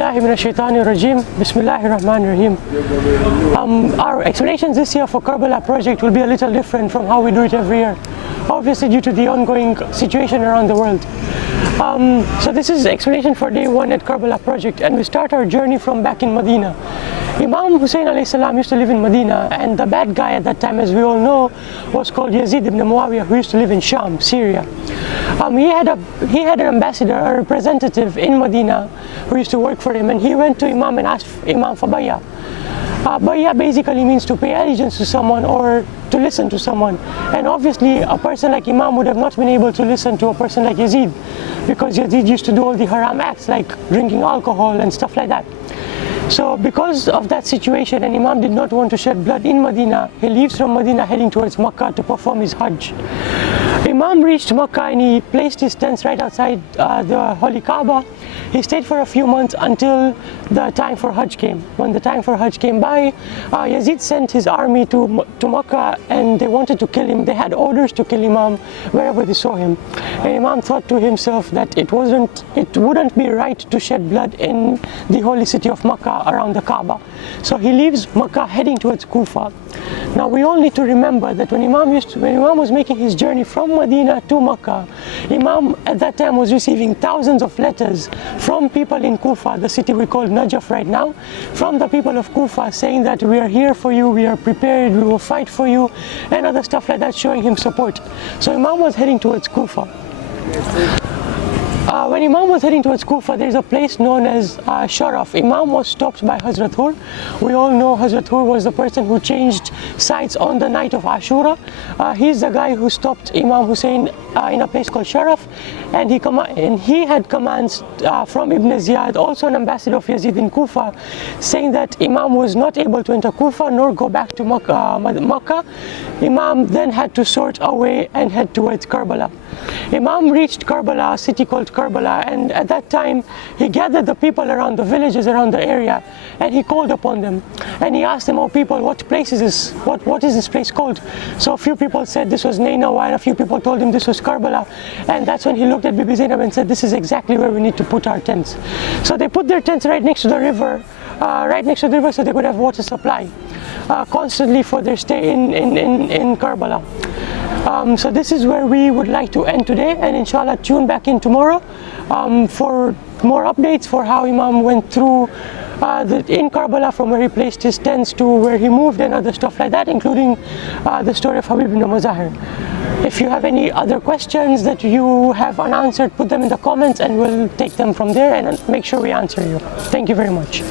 billahi minash shaitanir rajim. Bismillahir Rahmanir Rahim. Our explanations this year for Karbala Project will be a little different from how we do it every year, obviously due to the ongoing situation around the world. So this is explanation for day one at Karbala Project, and we start our journey from back in Medina. Imam Hussein alayhi salam used to live in Medina, and the bad guy at that time, as we all know, was called Yazid ibn Muawiyah, who used to live in Sham, Syria. He had an ambassador, a representative in Medina who used to work for him, and he went to Imam and asked Imam for bay'ah. Bay'ah basically means to pay allegiance to someone or to listen to someone, and obviously a person like Imam would have not been able to listen to a person like Yazid, because Yazid used to do all the haram acts like drinking alcohol and stuff like that. So because of that situation, and Imam did not want to shed blood in Medina, he leaves from Medina heading towards Makkah to perform his Hajj. Imam reached Makkah and he placed his tents right outside the Holy Kaaba. He stayed for a few months until the time for Hajj came. When the time for Hajj came by, Yazid sent his army to Makkah, and they wanted to kill him. They had orders to kill Imam wherever they saw him. And Imam thought to himself that it wouldn't be right to shed blood in the holy city of Makkah around the Kaaba. So he leaves Makkah heading towards Kufa. Now we all need to remember that when Imam was making his journey from Medina to Makkah, Imam at that time was receiving thousands of letters from people in Kufa, the city we call Najaf right now, from the people of Kufa saying that we are here for you, we are prepared, we will fight for you, and other stuff like that, showing him support. So Imam was heading towards Kufa. When Imam was heading towards Kufa, there is a place known as Sharaf. Imam was stopped by Hazrat Hur. We all know Hazrat Hur was the person who changed sides on the night of Ashura. He's the guy who stopped Imam Hussein in a place called Sharaf, and he had commands from Ibn Ziyad, also an ambassador of Yazid in Kufa, saying that Imam was not able to enter Kufa nor go back to Makkah. Imam then had to sort away and head towards Karbala. Imam reached Karbala, a city called Karbala, and at that time he gathered the people around the villages around the area, and he called upon them, and he asked them, "Oh people, what place is this? What is this place called?" So a few people said this was Nainawa, and a few people told him this was Karbala, and that's when he looked at Bibi Zainab and said, "This is exactly where we need to put our tents." So they put their tents right next to the river, so they could have water supply constantly for their stay in Karbala. So this is where we would like to end today, and inshallah tune back in tomorrow for more updates for how Imam went through in Karbala, from where he placed his tents to where he moved and other stuff like that, including the story of Habib ibn Muzahir. If you have any other questions that you have unanswered, put them in the comments and we'll take them from there and make sure we answer you. Thank you very much.